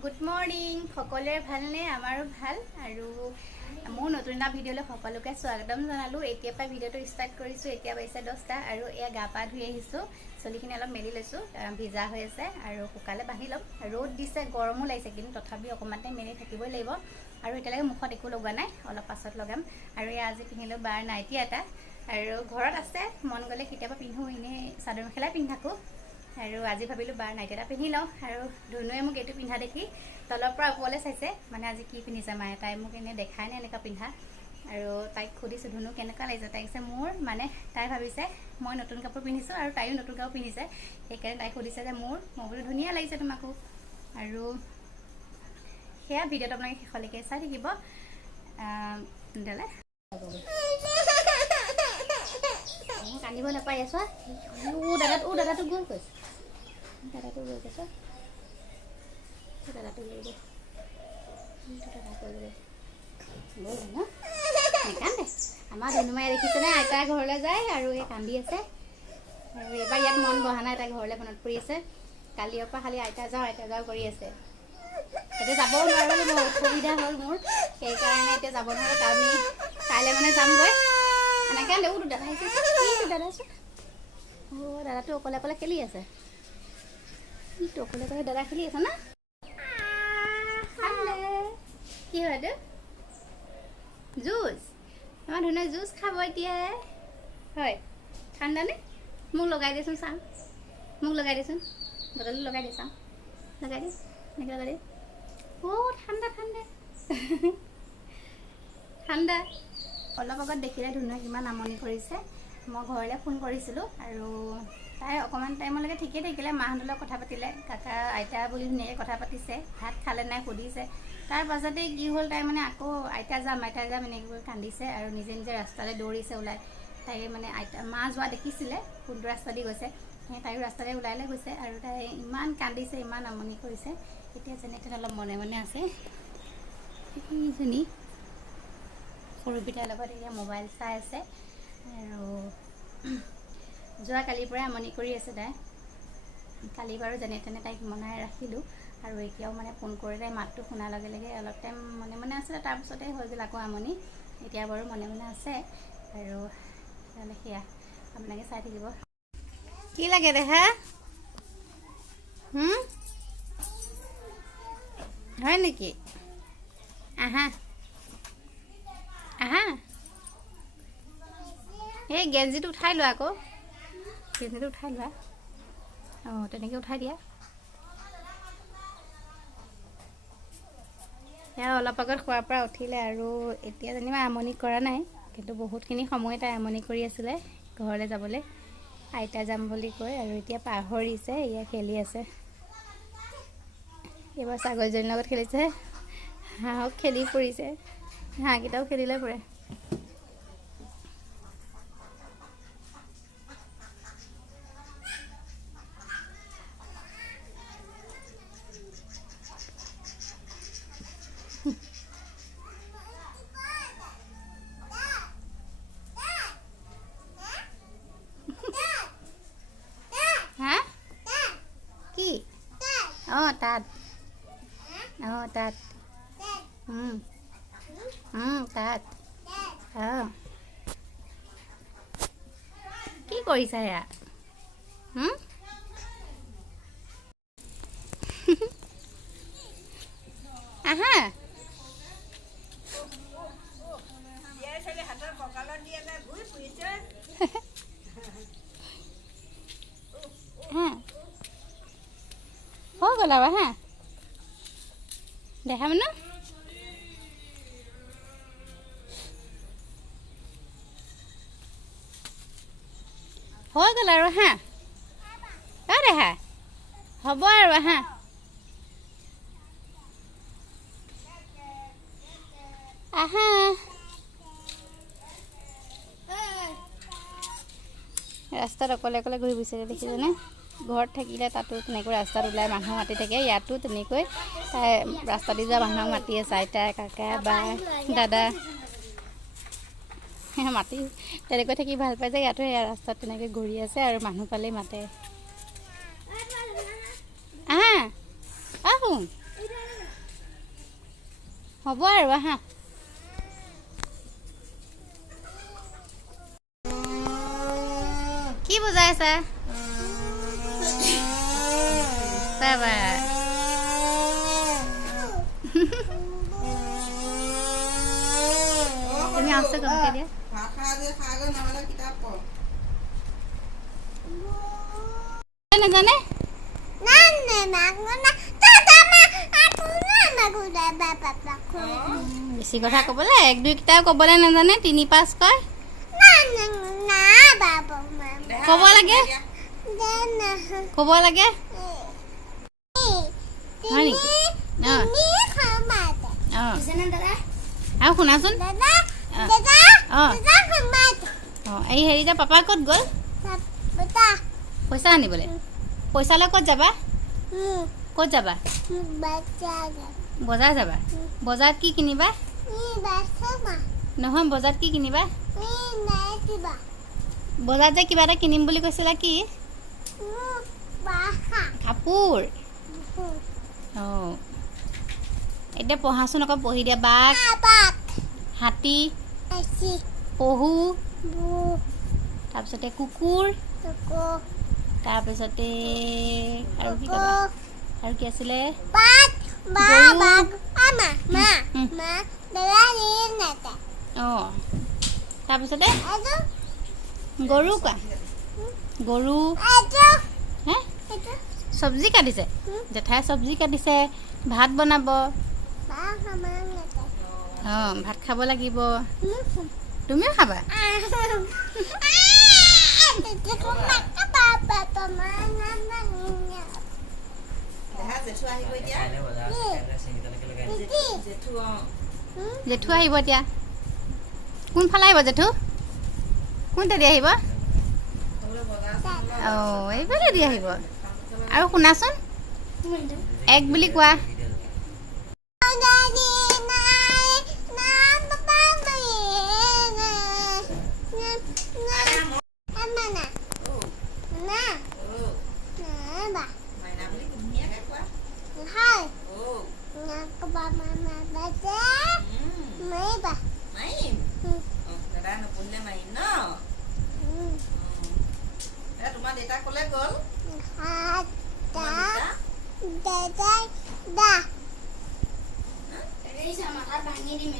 Good morning সকলোৰে ভালনে? আমাৰো ভাল। আৰু মোৰ নতুন এটা ভিডিঅ'লৈ সকলোকে স্বাগতম জনালোঁ। এতিয়াৰ পৰা ভিডিঅ'টো ষ্টাৰ্ট কৰিছোঁ। এতিয়া পাইছে 10টা আৰু এয়া গা পা ধুই আহিছোঁ। চুলিখিনি অলপ মেলি লৈছোঁ, ভিজা হৈ আছে আৰু শুকালে বান্ধি ল'ম। ৰ'দ দিছে, গৰমো লাগিছে, কিন্তু তথাপি অকণমান টাইম মেলি থাকিবই লাগিব। আৰু এতিয়ালৈকে মুখত একো লগোৱা নাই, অলপ পাছত লগাম। আৰু এয়া আজি পিন্ধিলোঁ বাৰ নাইটি এটা, আৰু ঘৰত আছে, মন গ'লে কেতিয়াবা পিন্ধোঁ, এনেই চাদৰ মেখেলাই পিন্ধি থাকোঁ। আৰু আজি ভাবিলোঁ বাৰ নাইটি এটা পিন্ধি লওঁ। আৰু ধুনুৱে মোক এইটো পিন্ধা দেখি তলৰ পৰা ওপৰলৈ চাইছে, মানে আজি কি পিন্ধিছে মায়ে, তাই মোক এনেই দেখাই নাই এনেকুৱা পিন্ধা। আৰু তাইক সুধিছোঁ ধুনু কেনেকুৱা লাগিছে, তাইক কৈছে মোৰ, মানে তাই ভাবিছে মই নতুন কাপোৰ পিন্ধিছোঁ আৰু তাইও নতুন কাপোৰ পিন্ধিছে, সেইকাৰণে তাইক সুধিছে যে মোৰ, মই বোলো ধুনীয়া লাগিছে তোমাকো। আৰু সেয়া ভিডিঅ'টো আপোনালোকে শেষলৈকে চাই থাকিব। কান্দিব নাপাই আছো। দাদাটো গ'ল কৈছে, দাদাটো গ'ল কৈছে, দাদাটো গ'ল গ'ল ন, নেকান্দে। আমাৰ ধুনুমাই দেখিছেনে, আইতাৰ ঘৰলৈ যায় আৰু এই কান্দি আছে। আৰু এইবাৰ ইয়াত মন বহা নাই, তাই ঘৰলৈ মনত পৰি আছে। কালিৰ পৰা খালি আইতা যাওঁ কৰি আছে। এতিয়া যাবও নোৱাৰোঁ, মোৰ অসুবিধা হ'ল মোৰ, সেইকাৰণে এতিয়া যাব নোৱাৰোঁ। আমি কাইলৈ মানে যামগৈ। এনেকৈ দাদা আহিছে, দাদা আছে। দাদাটো অকলে অকলে খেলি আছে, অকলে অকলে দাদা খেলি আছে না। কি হয় এইটো? জুচ? আমাৰ ধুনুৱে জুচ খাব এতিয়া। হয়, ঠাণ্ডা নে? মোক লগাই দেচোন, চাওঁ, মোক লগাই দেচোন, বটলটো লগাই দে, চাওঁ, লগাই দে, এনেকৈ লগাই দে। ঠাণ্ডা ঠাণ্ডা ঠাণ্ডা। অলপ আগত দেখিলে ধুনুৱে কিমান আমনি কৰিছে। মই ঘৰলৈ ফোন কৰিছিলোঁ আৰু তাই অকণমান টাইমলৈকে ঠিকেই থাকিলে, মাহঁতৰ লগত কথা পাতিলে, কাকা আইতা বুলি ধুনীয়াকৈ কথা পাতিছে, ভাত খালে নাই সুধিছে। তাৰ পাছতেই কি হ'ল, তাই মানে আকৌ আইতা যাম এনেকৈ কান্দিছে আৰু নিজে নিজে ৰাস্তালৈ দৌৰিছে ওলাই। তাই মানে মা যোৱা দেখিছিলে, কোনটো ৰাস্তা দি গৈছে, সেই তাইও ৰাস্তালৈ ওলাই গৈছে আৰু তাই ইমান কান্দিছে, ইমান আমনি কৰিছে। এতিয়া যেনে তেনে অলপ মনে মনে আছে। এইজনী সৰু পিতাৰ লগত এতিয়া মোবাইল চাই আছে আৰু যোৱাকালিৰ পৰাই আমনি কৰি আছে তাই। কালি বাৰু যেনে তেনে তাইক মনাই ৰাখিলোঁ আৰু এতিয়াও মানে ফোন কৰি তাই মাতটো শুনাৰ লগে লগে অলপ টাইম মনে মনে আছিলে, তাৰপিছতে হৈ গ'ল আকৌ আমনি। এতিয়া বাৰু মনে মনে আছে আৰু তেতিয়াহ'লে সেয়া আপোনালোকে চাই থাকিব। কি লাগে দেহা? হয় নেকি? আহা আহা, এই গেঞ্জিটো উঠাই লোৱা আকৌ, গেঞ্জিটো উঠাই লোৱা। তেনেকৈ উঠাই দিয়া। সেয়া অলপ আগত খোৱাৰ পৰা উঠিলে আৰু এতিয়া যেনিবা আমনি কৰা নাই, কিন্তু বহুতখিনি সময় তাই আমনি কৰি আছিলে ঘৰলৈ যাবলৈ, আইতা যাম বুলি কৈ, আৰু এতিয়া পাহৰিছে, এয়া খেলি আছে। এইবাৰ ছাগলীজনীৰ লগত খেলিছে, হাঁহক খেলি ফুৰিছে, হাঁহকেইটাও খেলিলে ফুৰে। হা কি? তাত তাত তাত কি কৰিছা এয়া? আহা, হৈ গ'ল আৰু হা, দেখা মানে হৈ গ'ল আৰু হা, দেখা হ'ব আৰু হা। আহা, ৰাস্তাত অকলে অকলে ঘূৰি ফুৰিছে, দেখিছেনে? ঘৰত থাকিলে তাতো তেনেকৈ ৰাস্তাত ওলাই মানুহ মাতি থাকে, ইয়াতো তেনেকৈ তাই ৰাস্তা দি যোৱা মানুহক মাতি আছে, আইতা, কাকা, বা, দাদা মাতি তেনেকৈ থাকি ভাল পাই যে, ইয়াতো এয়া ৰাস্তাত তেনেকৈ ঘূৰি আছে আৰু মানুহ পালেই মাতে। আহা, আহোঁ। হ'ব আৰু আহা কি বুজাই আছা বাবা তুমি আছে কমকে দিয়া নাজানে বেছি কথা ক'বলৈ 1 2 কিতাপ ক'বলৈ নাজানে 3 5 কয় ক'ব লাগে হয় নেকি আৰু শুনাচোন এই হেৰিটা পাপা ক'ত গ'ল পইচা আনিবলৈ পইচা লৈ ক'ত যাবা বজাৰ যাবা বজাৰত কি কিনিবা নহয় বজাৰত কি কিনিবা বজাৰত যে কিবা এটা কিনিম বুলি কৈছিলা কি কাপোৰ অঁ এতিয়া পঢ়াচোন আকৌ পঢ়ি দিয়া বাঘ হাতী পহু তাৰপিছতে কুকুৰ তাৰপিছতে আৰু কি ক'বা আৰু কি আছিলে অঁ তাৰপিছতে গৰু কোৱা গৰু হে চব্জি কাটিছে জেঠাই চব্জি কাটিছে ভাত বনাব অঁ ভাত খাব লাগিব তুমিও খাবা জেঠু আহিব এতিয়া কোনফালে আহিব জেঠু কোনটাদি আহিব অঁ এইফালে দি আহিব আৰু শুনাচোন 1 বুলি কোৱা তোমাৰ দেউতা ক'লে গ'ল মাথা ভাঙি দিম